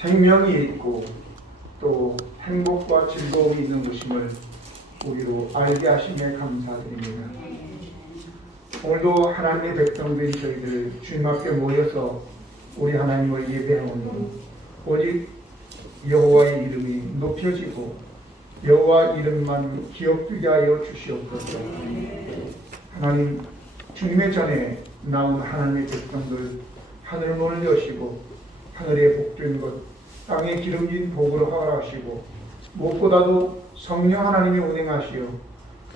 생명이 있고 또 행복과 즐거움이 있는 것임을 우리로 알게 하심에 감사드립니다. 오늘도 하나님의 백성들인 저희들 주님 앞에 모여서 우리 하나님을 예배하오니 오직 여호와의 이름이 높여지고 여호와 이름만 기억되게 하여 주시옵소서. 하나님, 주님의 전에 나온 하나님의 백성들 하늘을 문을 여시고 하늘의 복된 것 땅에 기름진 복을 허락하시고 무엇보다도 성령 하나님이 운행하시어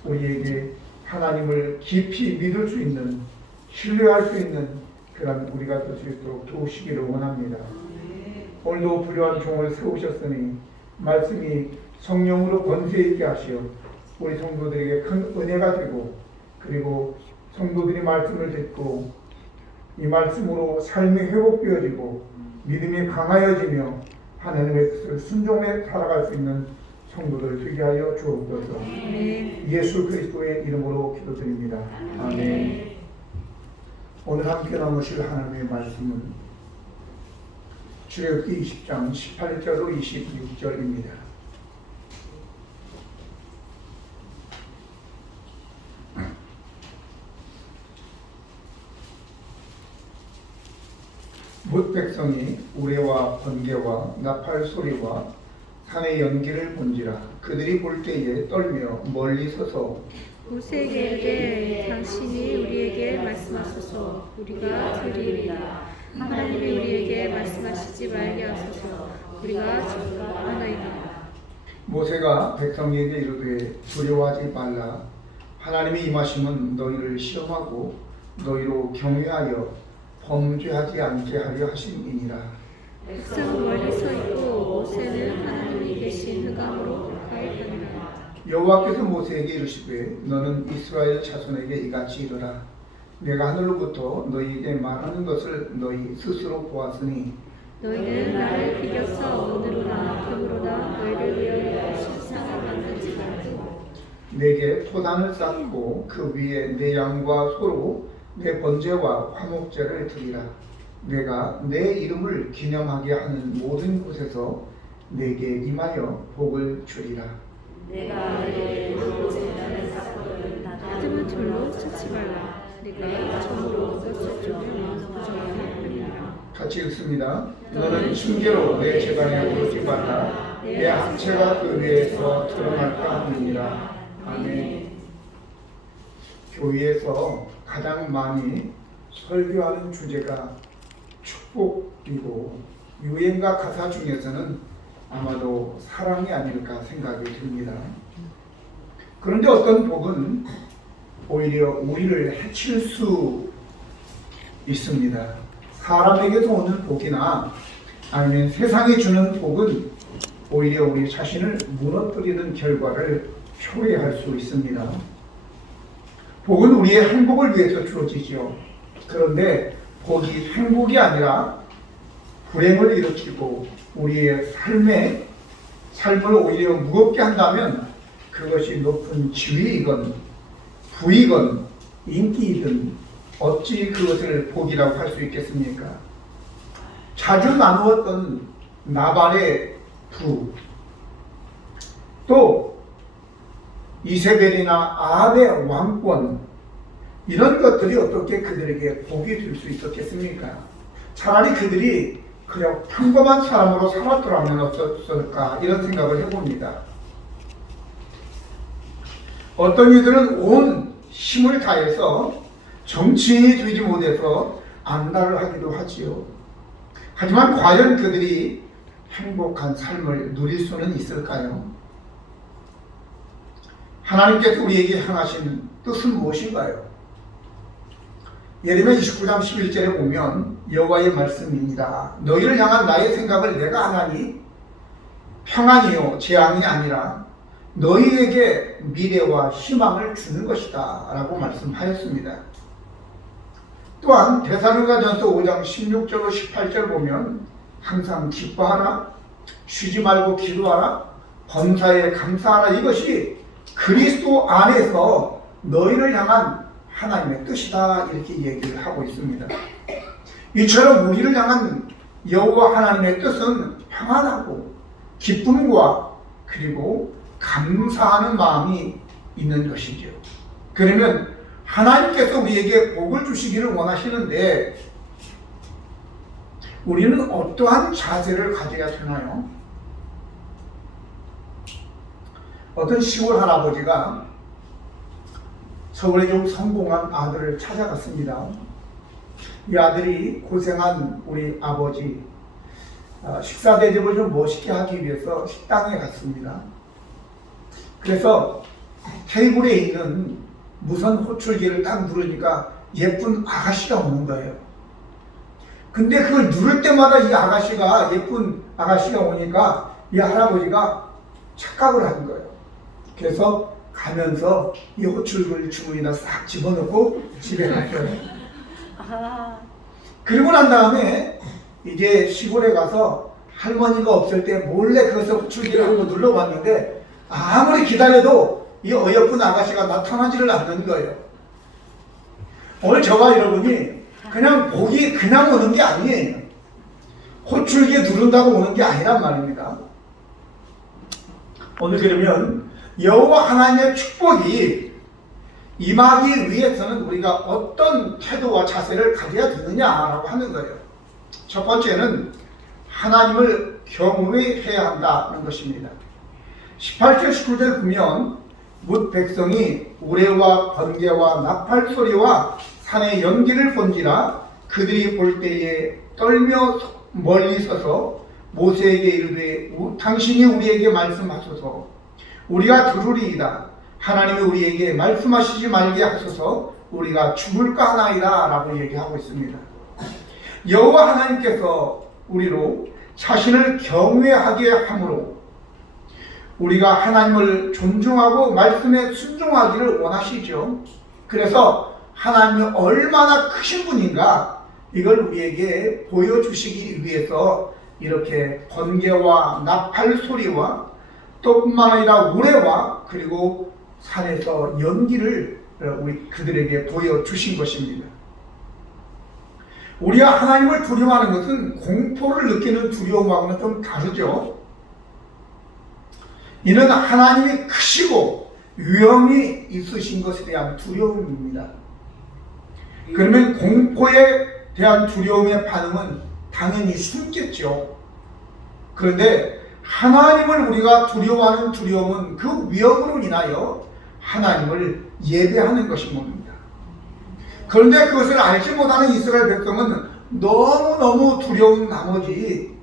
우리에게 하나님을 깊이 믿을 수 있는, 신뢰할 수 있는 그런 우리가 될 수 있도록 도우시기를 원합니다. 오늘도 불효한 종을 세우셨으니 말씀이 성령으로 권세 있게 하시어 우리 성도들에게 큰 은혜가 되고, 그리고 성도들이 말씀을 듣고 이 말씀으로 삶이 회복되어지고 믿음이 강하여지며 하나님의 뜻을 순종해 살아갈 수 있는 성도들 되게 하여 주옵소서. 예수 그리스도의 이름으로 기도드립니다. 아멘. 오늘 함께 나누실 하나님의 말씀은 출애굽기 20장 18절로 26절입니다. 뭇 백성이 우레와 번개와 나팔 소리와 산의 연기를 본지라 그들이 볼 때에 떨며 멀리 서서 모세에게 당신이 우리에게 말씀하소서 우리가 들으리이다. 하나님이 우리에게 말씀하시지 말게 하소서 우리가 전파하나이다. 모세가 백성에게 이르되 두려워하지 말라. 하나님이 임하심은 너희를 시험하고 너희로 경외하여 범죄하지 않게 하려 하심이니라. 백성은 멀리 서 있고 모세는 하나님이 계신 흑암으로 가까이 가니라. 여호와께서 모세에게 이르시되 너는 이스라엘 자손에게 이같이 이르라. 내가 하늘로부터 너희에게 말하는 것을 너희 스스로 보았으니 너희는 나를 비겨서 은으로나 금으로나 너희를 위하여 신상을 만들지 말고 내게 토단을 쌓고 그 위에 내 양과 소로 내 번제와 화목제를 드리라. 내가 내 이름을 기념하게 하는 모든 곳에서 내게 임하여 복을 주리라. 내가 너희를 돌보는 사건을 틈은 둘로 찾지 말라. 네가 점으로 그것을 쫓으면 부정하리라. 같이 읽습니다. 너는 징계로 내 재단에 오르지 말라. 내 악체가 그 위에서 드러날까 하느니라. 아멘. 교회에서 가장 많이 설교하는 주제가 축복이고 유행가 가사 중에서는 아마도 사랑이 아닐까 생각이 듭니다. 그런데 어떤 복은 오히려 우리를 해칠 수 있습니다. 사람에게서 오는 복이나 아니면 세상이 주는 복은 오히려 우리 자신을 무너뜨리는 결과를 초래할 수 있습니다. 복은 우리의 행복을 위해서 주어지죠. 그런데 복이 행복이 아니라 불행을 일으키고 우리의 삶을 오히려 무겁게 한다면 그것이 높은 지위이건 부이건 인기이든 어찌 그것을 복이라고 할 수 있겠습니까? 자주 나누었던 나발의 부, 또 이세벨이나 아합의 왕권, 이런 것들이 어떻게 그들에게 복이 될 수 있었겠습니까? 차라리 그들이 그냥 평범한 사람으로 살았더라면 어땠을까, 이런 생각을 해봅니다. 어떤 이들은 온 힘을 다해서 정치인이 되지 못해서 안달을 하기도 하지요. 하지만 과연 그들이 행복한 삶을 누릴 수는 있을까요? 하나님께서 우리에게 향하신 뜻은 무엇인가요? 예레미야 29장 11절에 보면 여호와의 말씀입니다. 너희를 향한 나의 생각을 내가 아나니 평안이요 재앙이 아니라 너희에게 미래와 희망을 주는 것이다 라고 말씀하였습니다. 또한 데살로니가전서 5장 16절로 18절 보면 항상 기뻐하라, 쉬지 말고 기도하라, 범사에 감사하라, 이것이 그리스도 안에서 너희를 향한 하나님의 뜻이다, 이렇게 얘기를 하고 있습니다. 이처럼 우리를 향한 여호와 하나님의 뜻은 평안하고 기쁨과 그리고 감사하는 마음이 있는 것이죠. 그러면 하나님께서 우리에게 복을 주시기를 원하시는데 우리는 어떠한 자세를 가져야 되나요? 어떤 시골 할아버지가 서울에 좀 성공한 아들을 찾아갔습니다. 이 아들이 고생한 우리 아버지 식사 대접을 좀 멋있게 하기 위해서 식당에 갔습니다. 그래서 테이블에 있는 무선 호출기를 딱 누르니까 예쁜 아가씨가 오는 거예요. 근데 그걸 누를 때마다 이 아가씨가, 예쁜 아가씨가 오니까 이 할아버지가 착각을 한 거예요. 그래서 가면서 이 호출기 주머니에다 싹 집어넣고 집에 갔어요. 그리고 난 다음에 이제 시골에 가서 할머니가 없을 때 몰래 그것을 호출기를 한번 눌러봤는데 아무리 기다려도 이 어여쁜 아가씨가 나타나지를 않는 거예요. 오늘 저와 여러분이 그냥 복이 그냥 오는 게 아니에요. 호출기에 누른다고 오는 게 아니란 말입니다. 오늘 그러면 여호와 하나님의 축복이 임하기 위해서는 우리가 어떤 태도와 자세를 가져야 되느냐라고 하는 거예요. 첫 번째는 하나님을 경외해야 한다는 것입니다. 18절 19절 보면 뭇 백성이 우레와 번개와 나팔 소리와 산의 연기를 본지라 그들이 볼 때에 떨며 멀리 서서 모세에게 이르되 당신이 우리에게 말씀하소서 우리가 들으리이다. 하나님이 우리에게 말씀하시지 말게 하소서 우리가 죽을까 하나이다 라고 얘기하고 있습니다. 여호와 하나님께서 우리로 자신을 경외하게 함으로 우리가 하나님을 존중하고 말씀에 순종하기를 원하시죠. 그래서 하나님이 얼마나 크신 분인가 이걸 우리에게 보여주시기 위해서 이렇게 번개와 나팔 소리와 또 뿐만 아니라 우레와 그리고 산에서 연기를 우리 그들에게 보여주신 것입니다. 우리가 하나님을 두려워하는 것은 공포를 느끼는 두려움하고는 좀 다르죠. 이는 하나님이 크시고 위엄이 있으신 것에 대한 두려움입니다. 그러면 공포에 대한 두려움의 반응은 당연히 숨겠죠. 그런데 하나님을 우리가 두려워하는 두려움은 그 위엄으로 인하여 하나님을 예배하는 것인 겁니다. 그런데 그것을 알지 못하는 이스라엘 백성은 너무너무 두려운 나머지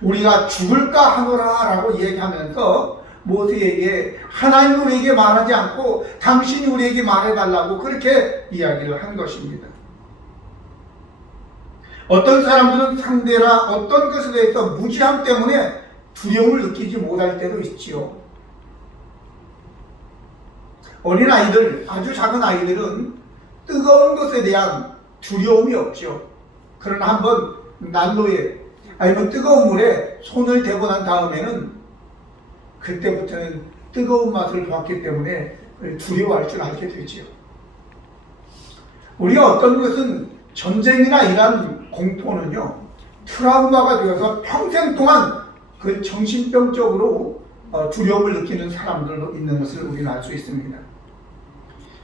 우리가 죽을까 하노라 라고 얘기하면서 모세에게 하나님 우리에게 말하지 않고 당신이 우리에게 말해달라고 그렇게 이야기를 한 것입니다. 어떤 사람들은 상대나 어떤 것에 대해서 무지함 때문에 두려움을 느끼지 못할 때도 있지요. 어린아이들, 아주 작은 아이들은 뜨거운 것에 대한 두려움이 없죠. 그러나 한번 난로에 아니면 뜨거운 물에 손을 대고 난 다음에는 그때부터는 뜨거운 맛을 보았기 때문에 두려워할 줄 알게 되지요. 우리가 어떤 것은 전쟁이나 이런 공포는요 트라우마가 되어서 평생 동안 그 정신병적으로 두려움을 느끼는 사람들도 있는 것을 우리는 알 수 있습니다.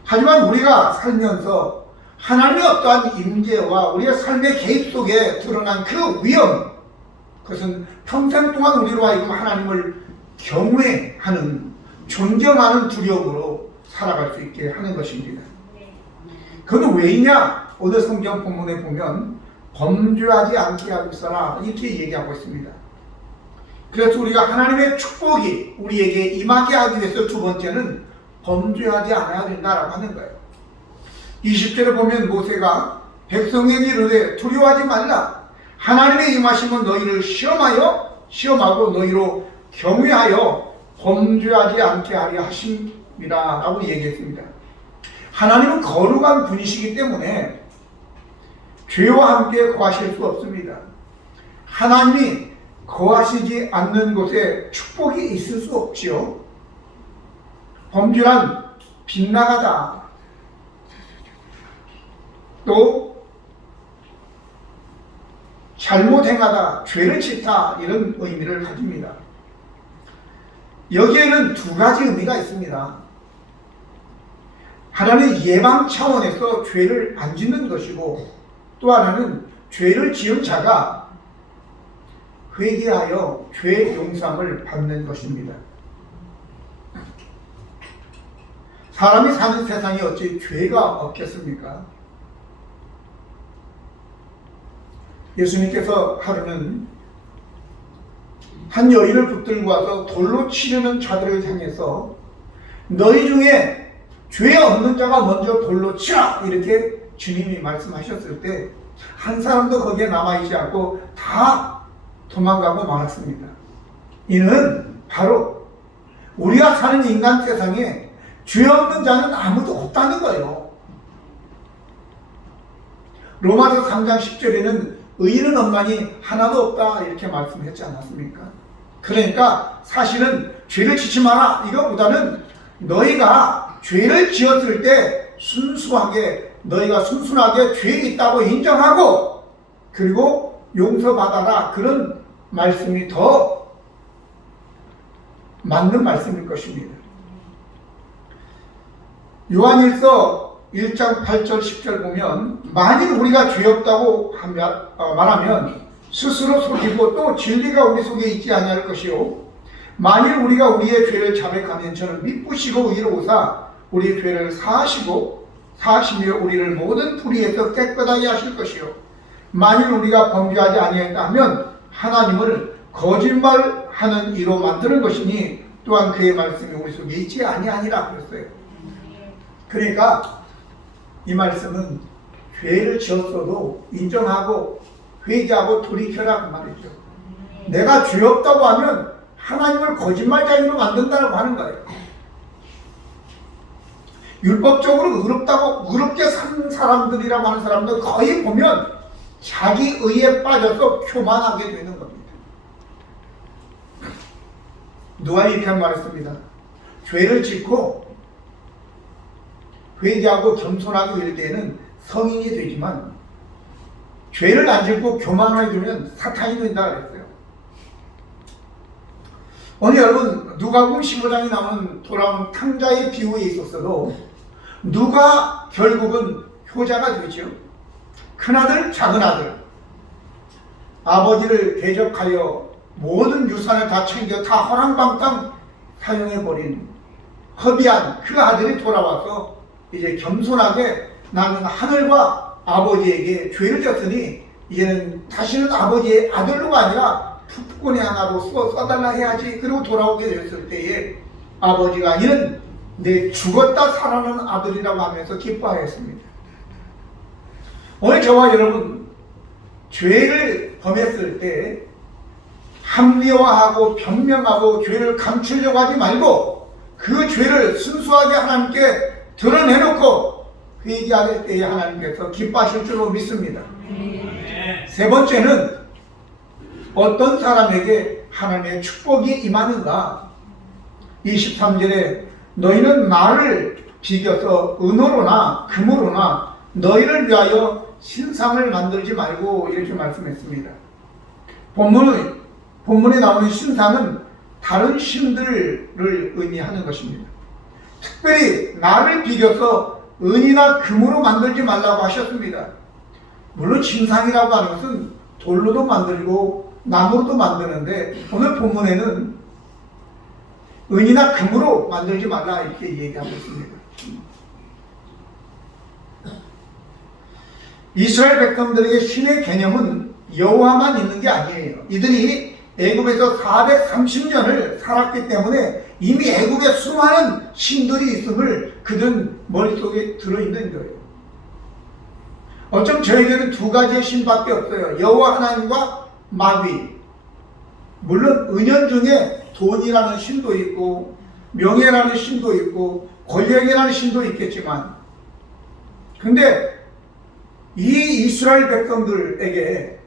하지만 우리가 살면서 하나님의 어떠한 임재와 우리의 삶의 개입 속에 드러난 그 위엄, 그것은 평생 동안 우리로 하여금 하나님을 경외하는, 존경하는 두려움으로 살아갈 수 있게 하는 것입니다. 그건 왜냐? 오늘 성경 본문에 보면 범죄하지 않게 하고 있어라 이렇게 얘기하고 있습니다. 그래서 우리가 하나님의 축복이 우리에게 임하게 하기 위해서 두 번째는 범죄하지 않아야 된다라고 하는 거예요. 20절에 보면 모세가 백성에게 이르되 두려워하지 말라. 하나님의 임하심은 너희를 시험하고 너희로 경외하여 범죄하지 않게 하려 하심이라 라고 얘기했습니다. 하나님은 거룩한 분이시기 때문에 죄와 함께 거하실 수 없습니다. 하나님이 거하시지 않는 곳에 축복이 있을 수 없지요. 범죄란 빗나가다, 또 잘못 행하다, 죄를 짓다 이런 의미를 가집니다. 여기에는 두 가지 의미가 있습니다. 하나는 예방 차원에서 죄를 안 짓는 것이고, 또 하나는 죄를 지은 자가 회개하여 죄 용서함을 받는 것입니다. 사람이 사는 세상에 어찌 죄가 없겠습니까? 예수님께서 하루는 한 여인을 붙들고 와서 돌로 치려는 자들을 향해서 너희 중에 죄 없는 자가 먼저 돌로 치라 이렇게 주님이 말씀하셨을 때 한 사람도 거기에 남아있지 않고 다 도망가고 말았습니다. 이는 바로 우리가 사는 인간 세상에 죄 없는 자는 아무도 없다는 거예요. 로마서 3장 10절에는 의인은 없나니 하나도 없다 이렇게 말씀했지 않았습니까? 그러니까 사실은 죄를 짓지 마라 이거보다는 너희가 죄를 지었을 때 너희가 순수하게 죄 있다고 인정하고 그리고 용서받아라, 그런 말씀이 더 맞는 말씀일 것입니다. 요한일서 1장 8절 10절 보면 만일 우리가 죄 없다고 말하면 스스로 속이고 또 진리가 우리 속에 있지 아니할 것이요 만일 우리가 우리의 죄를 자백하면 저는 미쁘시고 의로우사 우리의 죄를 사하시며 우리를 모든 불의에서 깨끗하게 하실 것이요 만일 우리가 범죄하지 아니하였다 하면 하나님을 거짓말하는 이로 만드는 것이니 또한 그의 말씀이 우리 속에 있지 아니하니라 그랬어요. 그러니까 이 말씀은 죄를 지었어도 인정하고 회개하고 돌이켜라 그 말이죠. 내가 죄 없다고 하면 하나님을 거짓말쟁이로 만든다고 하는 거예요. 율법적으로 의롭게 산 사람들이라고 하는 사람들 거의 보면 자기 의에 빠져서 교만하게 되는 겁니다. 누가 이렇게 말했습니다. 죄를 짓고 회개하고 겸손하게 될 때는 성인이 되지만 죄를 안 짓고 교만하게 되면 사탄이 된다 그랬어요. 오늘 여러분 누가복음 15장에 나오는 돌아온 탕자의 비유에 있어서도 누가 결국은 효자가 되죠. 큰아들 작은아들 아버지를 대적하여 모든 유산을 다 챙겨 다 허랑방탕 사용해버린 허비한 그 아들이 돌아와서 이제 겸손하게 나는 하늘과 아버지에게 죄를 졌으니 이제는 다시는 아버지의 아들로가 아니라 풋꾼의 하나로 써달라 해야지. 그리고 돌아오게 됐을 때에 아버지가 이는 내 죽었다 살아난 아들이라고 하면서 기뻐하였습니다. 오늘 저와 여러분 죄를 범했을 때 합리화하고 변명하고 죄를 감추려고 하지 말고 그 죄를 순수하게 하나님께 드러내놓고 회개할 때에 하나님께서 기뻐하실 줄로 믿습니다. 세 번째는 어떤 사람에게 하나님의 축복이 임하는가. 23절에 너희는 나를 비겨서 은으로나 금으로나 너희를 위하여 신상을 만들지 말고 이렇게 말씀했습니다. 본문에 나오는 신상은 다른 신들을 의미하는 것입니다. 특별히 나를 비겨서 은이나 금으로 만들지 말라고 하셨습니다. 물론 신상이라고 하는 것은 돌로도 만들고 나무로도 만드는데 오늘 본문에는 은이나 금으로 만들지 말라 이렇게 얘기하고 있습니다. 이스라엘 백성들에게 신의 개념은 여호와만 있는 게 아니에요. 이들이 애굽에서 430년을 살았기 때문에 이미 애굽에 수많은 신들이 있음을 그들은 머릿속에 들어있는 거예요. 어쩜 저에게는 두 가지의 신밖에 없어요. 여호와 하나님과 마귀. 물론 은연중에 돈이라는 신도 있고 명예라는 신도 있고 권력이라는 신도 있겠지만 근데 이 이스라엘 백성들에게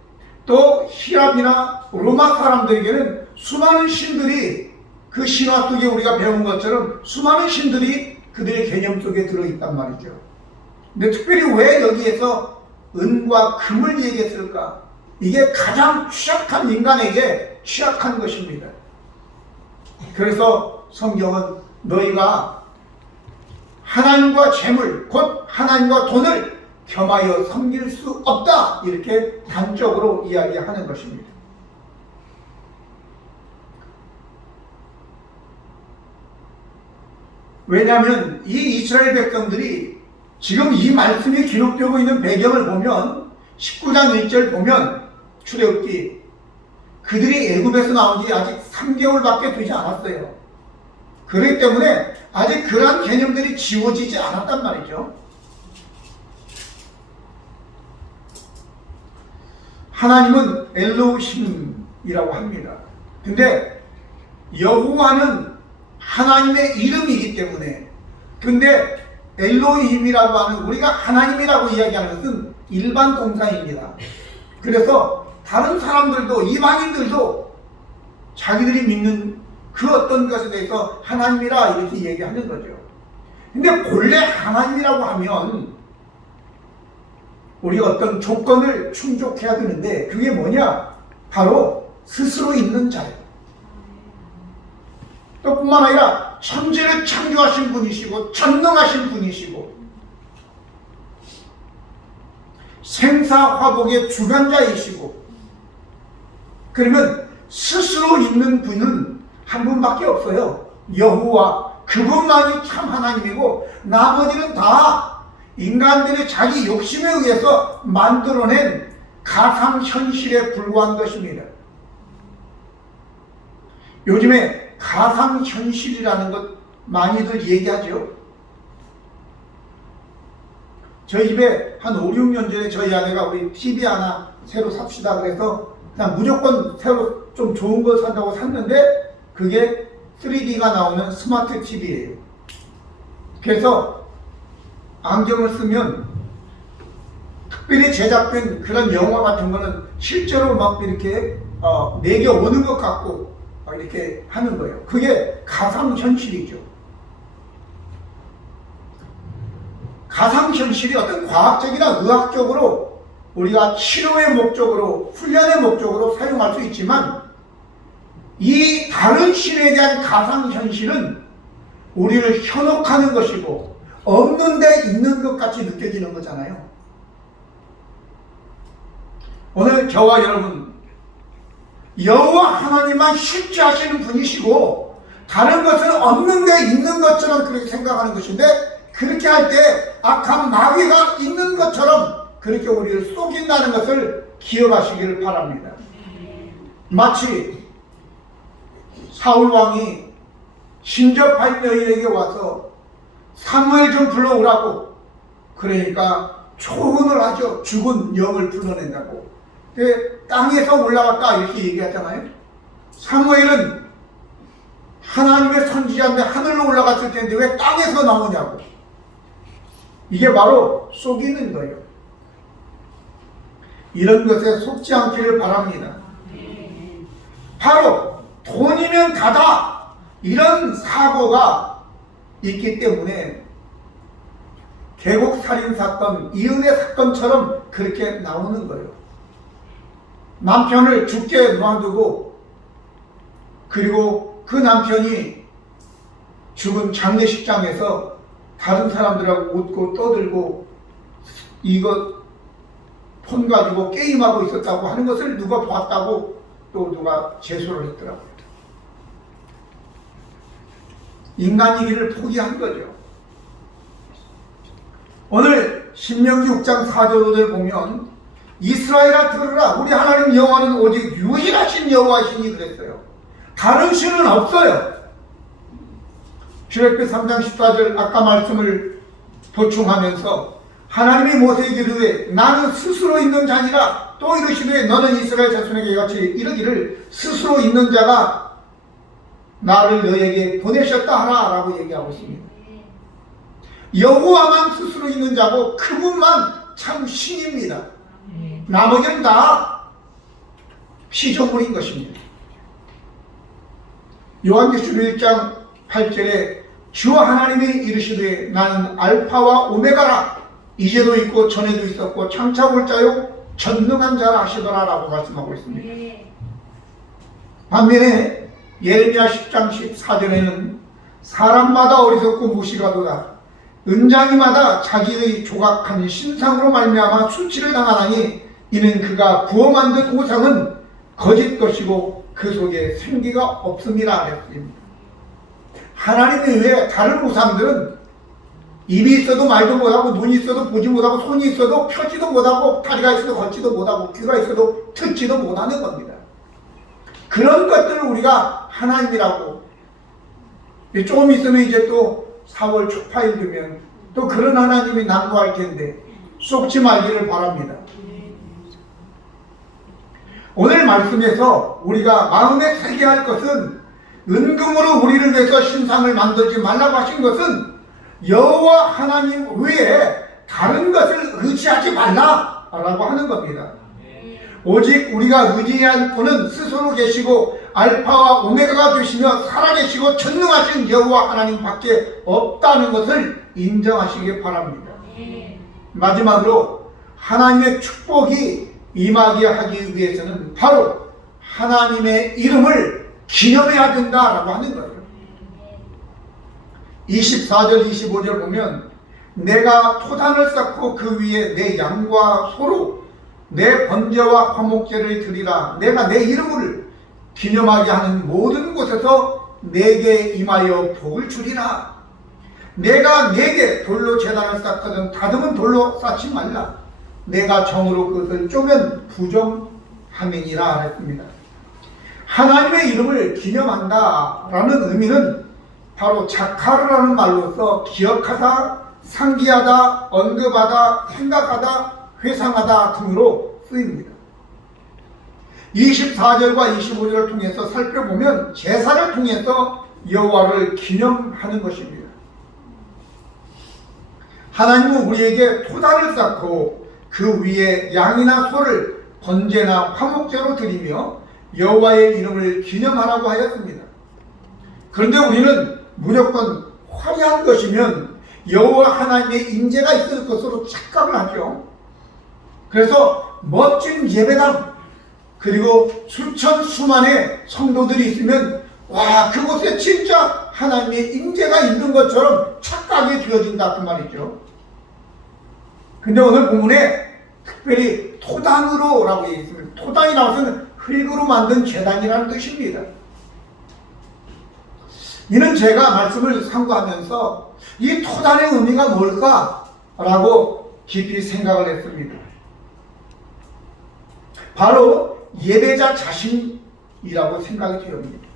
또 히랍이나 로마 사람들에게는 수많은 신들이 그 신화 속에 우리가 배운 것처럼 수많은 신들이 그들의 개념 속에 들어있단 말이죠. 근데 특별히 왜 여기에서 은과 금을 얘기했을까? 이게 가장 취약한 인간에게 취약한 것입니다. 그래서 성경은 너희가 하나님과 재물, 곧 하나님과 돈을 겸하여 섬길 수 없다, 이렇게 단적으로 이야기하는 것입니다. 왜냐하면 이 이스라엘 백성들이 지금 이 말씀이 기록되고 있는 배경을 보면 19장 1절 보면 출애굽기, 그들이 애굽에서 나온 지 아직 3개월밖에 되지 않았어요. 그렇기 때문에 아직 그러한 개념들이 지워지지 않았단 말이죠. 하나님은 엘로힘이라고 합니다. 근데 여호와는 하나님의 이름이기 때문에, 근데 엘로힘이라고 하는, 우리가 하나님이라고 이야기하는 것은 일반 동사입니다. 그래서 다른 사람들도, 이방인들도 자기들이 믿는 그 어떤 것에 대해서 하나님이라 이렇게 얘기하는 거죠. 근데 본래 하나님이라고 하면 우리가 어떤 조건을 충족해야 되는데, 그게 뭐냐? 바로 스스로 있는 자예요. 또 뿐만 아니라 천지를 창조하신 분이시고 전능하신 분이시고 생사화복의 주관자이시고, 그러면 스스로 있는 분은 한 분밖에 없어요. 여호와, 그분만이 참 하나님이고 나머지는 다 인간들의 자기 욕심에 의해서 만들어낸 가상현실에 불과한 것입니다. 요즘에 가상현실이라는 것 많이들 얘기하죠. 저희 집에 한 5, 6년 전에 저희 아내가 우리 TV 하나 새로 삽시다 그래서 그냥 무조건 새로 좀 좋은 거 산다고 샀는데, 그게 3D가 나오는 스마트 TV예요. 그래서 안경을 쓰면 특별히 제작된 그런 영화 같은 거는 실제로 막 이렇게 내게 오는 것 같고 이렇게 하는 거예요. 그게 가상현실이죠. 가상현실이 어떤 과학적이나 의학적으로 우리가 치료의 목적으로, 훈련의 목적으로 사용할 수 있지만, 이 다른 신에 대한 가상현실은 우리를 현혹하는 것이고 없는 데 있는 것 같이 느껴지는 거잖아요. 오늘 저와 여러분, 여호와 하나님만 실제하시는 분이시고 다른 것은 없는 데 있는 것처럼 그렇게 생각하는 것인데, 그렇게 할 때 악한 마귀가 있는 것처럼 그렇게 우리를 속인다는 것을 기억하시기를 바랍니다. 마치 사울 왕이 신접한 여인에게 와서 사무엘 좀 불러오라고, 그러니까 초혼을 하죠. 죽은 영을 불러낸다고. 땅에서 올라왔다 이렇게 얘기하잖아요. 사무엘은 하나님의 선지자인데 하늘로 올라갔을 텐데 왜 땅에서 나오냐고. 이게 바로 속이는 거예요. 이런 것에 속지 않기를 바랍니다. 바로 돈이면 다다, 이런 사고가 있기 때문에 계곡살인사건, 이은혜 사건처럼 그렇게 나오는 거예요. 남편을 죽게 놔두고, 그리고 그 남편이 죽은 장례식장에서 다른 사람들하고 웃고 떠들고 이거 폰 가지고 게임하고 있었다고 하는 것을 누가 봤다고 또 누가 제소를 했더라고요. 인간이기를 포기한 거죠. 오늘 신명기 6장 4절을 보면 이스라엘아 들으라, 우리 하나님 여호와는 오직 유일하신 여호와시니 그랬어요. 다른 신은 없어요. 출애굽기 3장 14절 아까 말씀을 보충하면서 하나님이 모세에게 이르되 나는 스스로 있는 자니라, 또 이르시되 너는 이스라엘 자손에게 같이 이르기를 스스로 있는 자가 나를 너에게 보내셨다 하라 라고 얘기하고 있습니다. 여호와만 스스로 있는 자고 그분만 참 신입니다. 나머지는 다 피조물인 것입니다. 요한계시록 1장 8절에 주 하나님이 이르시되 나는 알파와 오메가라, 이제도 있고 전에도 있었고 장차 올 자요 전능한 자라 하시더라라고 말씀하고 있습니다. 반면에 예레미야 10장 14절에는 사람마다 어리석고 무식하도다. 은장이마다 자기의 조각한 신상으로 말미암아 수치를 당하나니 이는 그가 부어 만든 우상은 거짓 것이고 그 속에 생기가 없음이라 했습니다. 하나님 외에 다른 우상들은 입이 있어도 말도 못하고 눈이 있어도 보지 못하고 손이 있어도 펴지도 못하고 다리가 있어도 걷지도 못하고 귀가 있어도 듣지도 못하는 겁니다. 그런 것들을 우리가 하나님이라고, 조금 있으면 이제 또 4월 초파일 되면 또 그런 하나님이 난무할 텐데 속지 말기를 바랍니다. 오늘 말씀에서 우리가 마음에 새게 할 것은, 은금으로 우리를 위해서 신상을 만들지 말라고 하신 것은 여호와 하나님 외에 다른 것을 의지하지 말라라고 하는 겁니다. 오직 우리가 의지해야 할 분은 스스로 계시고 알파와 오메가가 되시며 살아계시고 전능하신 여호와 하나님 밖에 없다는 것을 인정하시기 바랍니다. 마지막으로 하나님의 축복이 임하게 하기 위해서는 바로 하나님의 이름을 기념해야 된다라고 하는 거예요. 24절 25절 보면 내가 토단을 쌓고 그 위에 내 양과 소로 내 번제와 화목제를 드리라. 내가 내 이름을 기념하게 하는 모든 곳에서 내게 임하여 복을 주리라. 내가 내게 돌로 제단을 쌓거든 다듬은 돌로 쌓지 말라. 내가 정으로 그것을 쪼면 부정함이니라 했습니다. 하나님의 이름을 기념한다 라는 의미는 바로 자카르라는 말로서 기억하다, 상기하다, 언급하다, 생각하다, 회상하다 등으로 쓰입니다. 24절과 25절을 통해서 살펴보면 제사를 통해서 여호와를 기념하는 것입니다. 하나님은 우리에게 토단을 쌓고 그 위에 양이나 소를 번제나 화목제로 드리며 여호와의 이름을 기념하라고 하였습니다. 그런데 우리는 무조건 화려한 것이면 여호와 하나님의 임재가 있을 것으로 착각을 하죠. 그래서 멋진 예배당 그리고 수천 수만의 성도들이 있으면 와, 그곳에 진짜 하나님의 임재가 있는 것처럼 착각이 되어진다 그 말이죠. 근데 오늘 본문에 특별히 토단으로 라고 되어 있습니다. 토단이라고 해서는 흙으로 만든 제단이라는 뜻입니다. 이는 제가 말씀을 상고하면서 이 토단의 의미가 뭘까? 라고 깊이 생각을 했습니다. 바로 예배자 자신이라고 생각이 되옵니다.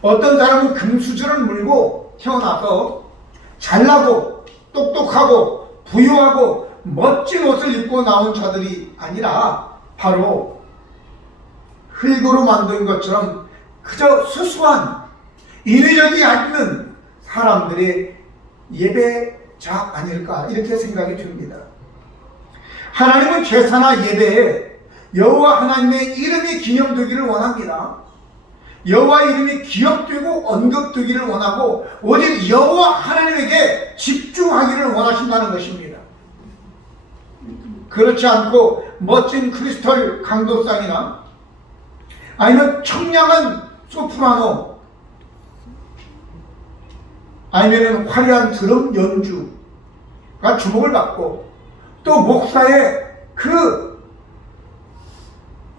어떤 사람은 금수저를 물고 태어나서 잘나고 똑똑하고 부유하고 멋진 옷을 입고 나온 자들이 아니라 바로 흙으로 만든 것처럼 그저 수수한 인위적이 않는 사람들의 예배자 아닐까 이렇게 생각이 듭니다. 하나님은 제사나 예배에 여호와 하나님의 이름이 기념되기를 원합니다. 여호와 이름이 기억되고 언급되기를 원하고 오직 여호와 하나님에게 집중하기를 원하신다는 것입니다. 그렇지 않고 멋진 크리스털 강도상이나 아니면 청량한 소프라노 아니면 화려한 드럼 연주가 주목을 받고 또 목사의 그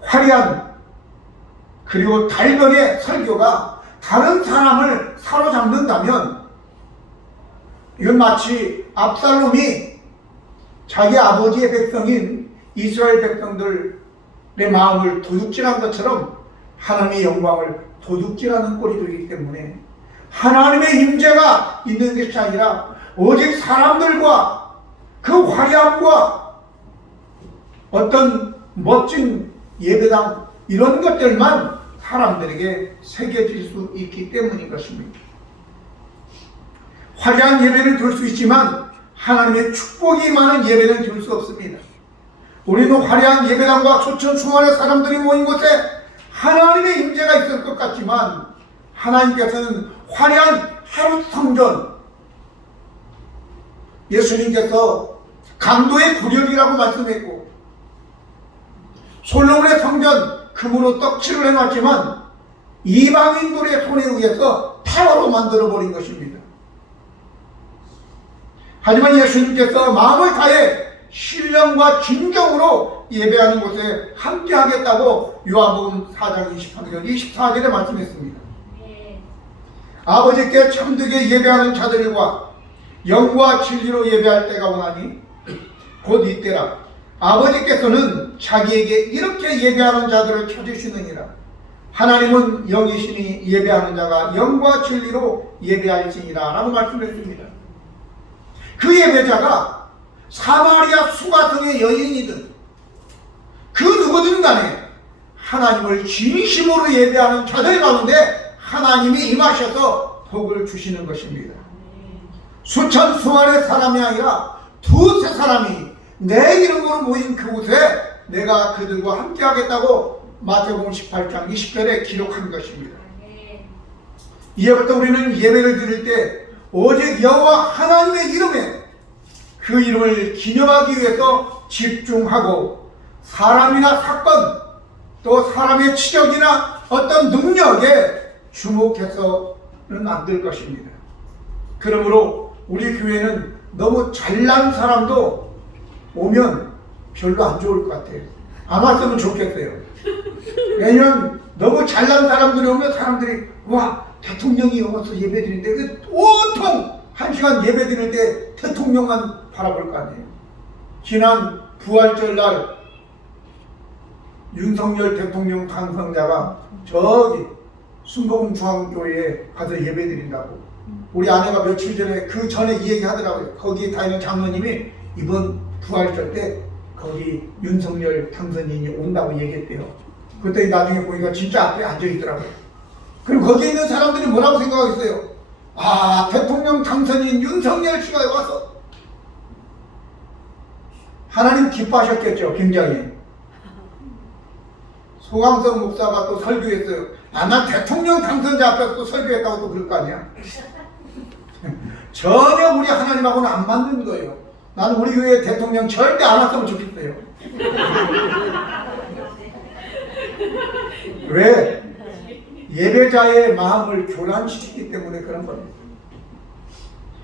화려한 그리고 달변의 설교가 다른 사람을 사로잡는다면 이건 마치 압살롬이 자기 아버지의 백성인 이스라엘 백성들의 마음을 도둑질한 것처럼 하나님의 영광을 도둑질하는 꼴이 되기 때문에 하나님의 임재가 있는 것이 아니라 오직 사람들과 그 화려함과 어떤 멋진 예배당 이런 것들만 사람들에게 새겨질 수 있기 때문인 것입니다. 화려한 예배는 될 수 있지만 하나님의 축복이 많은 예배는 될 수 없습니다. 우리는 화려한 예배당과 수천 수만의 사람들이 모인 곳에 하나님의 임재가 있을 것 같지만 하나님께서는 화려한 하루 성전, 예수님께서 강도의 구력이라고 말씀했고 솔로몬의 성전 금으로 떡칠을 해놨지만 이방인들의 손에 의해서 폐허로 만들어버린 것입니다. 하지만 예수님께서 마음을 다해 신령과 진정으로 예배하는 곳에 함께 하겠다고 요한복음 4장 23절 24절에 말씀했습니다. 아버지께 참되게 예배하는 자들과 영과 진리로 예배할 때가 오나니 곧 이때라. 아버지께서는 자기에게 이렇게 예배하는 자들을 찾으시느니라. 하나님은 영이시니 예배하는 자가 영과 진리로 예배할지니라 라고 말씀했습니다. 그 예배자가 사마리아 수가성의 여인이든 그 누구든 간에 하나님을 진심으로 예배하는 자들 가운데 하나님이 임하셔서 복을 주시는 것입니다. 수천 수만의 사람이 아니라 두세 사람이 내 이름으로 모인 그곳에 내가 그들과 함께 하겠다고 마태복음 18장 20절에 기록한 것입니다. 이제부터 우리는 예배를 드릴 때 오직 여호와 하나님의 이름에 그 이름을 기념하기 위해서 집중하고 사람이나 사건 또 사람의 치적이나 어떤 능력에 주목해서는 안 될 것입니다. 그러므로 우리 교회는 너무 잘난 사람도 오면 별로 안 좋을 것 같아요. 안 왔으면 좋겠어요. 왜냐면 너무 잘난 사람들이 오면 사람들이 와 대통령이 와서 예배드리는데 온통 1시간 예배드릴 때 대통령만 바라볼 거 아니에요. 지난 부활절 날 윤석열 대통령 당선자가 저기 순복음 중앙교회에 가서 예배드린다고 우리 아내가 며칠 전에 그 전에 이 얘기 하더라고요. 거기에 다니는 장로님이 이번 부활절 때 거기 윤석열 당선인이 온다고 얘기했대요. 그때 나중에 보니까 진짜 앞에 앉아 있더라고요. 그럼 거기에 있는 사람들이 뭐라고 생각하겠어요? 아, 대통령 당선인 윤석열 씨가 와서 하나님 기뻐하셨겠죠. 굉장히. 소강성 목사가 또 설교했어요. 아, 난 대통령 당선자 앞에서 또 설교했다고 또 그럴 거 아니야. 전혀 우리 하나님하고는 안 맞는 거예요. 나는 우리 교회 대통령 절대 안 왔으면 좋겠어요. 왜? 예배자의 마음을 교란시키기 때문에 그런 겁니다.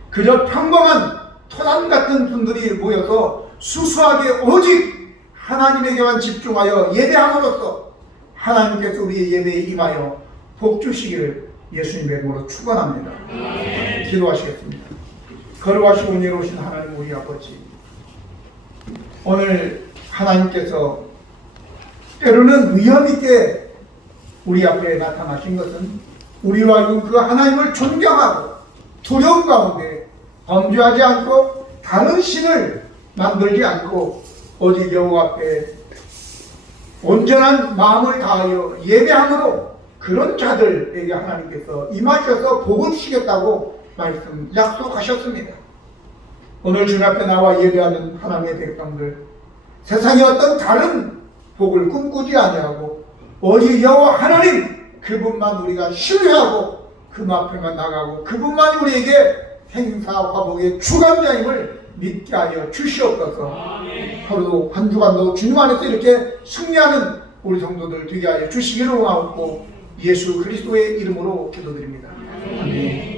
그저 평범한 토단 같은 분들이 모여서 수수하게 오직 하나님에게만 집중하여 예배함으로써 하나님께서 우리의 예배에 임하여 복 주시기를 예수님의 이름으로 축원합니다. 기도하시겠습니다. 거룩하시고 은혜로우신 하나님 우리 아버지, 오늘 하나님께서 때로는 위험 있게 우리 앞에 나타나신 것은 우리와 그 하나님을 존경하고 두려움 가운데 범죄하지 않고 다른 신을 만들지 않고 오직 여호와 앞에 온전한 마음을 다하여 예배함으로 그런 자들에게 하나님께서 임하셔서 복을 주시겠다고 약속하셨습니다. 오늘 주님 앞에 나와 예배하는 하나님의 백성들, 세상에 어떤 다른 복을 꿈꾸지 아니하고 오직 여호와 하나님 그분만 우리가 신뢰하고 그 앞에만 나가고 그분만이 우리에게 행사 화복의 주관자임을 믿게 하여 주시옵소서. 하루도 한 주간도 주님 안에서 이렇게 승리하는 우리 성도들 되게 하여 주시기를 원하옵고 예수 그리스도의 이름으로 기도드립니다. 아멘.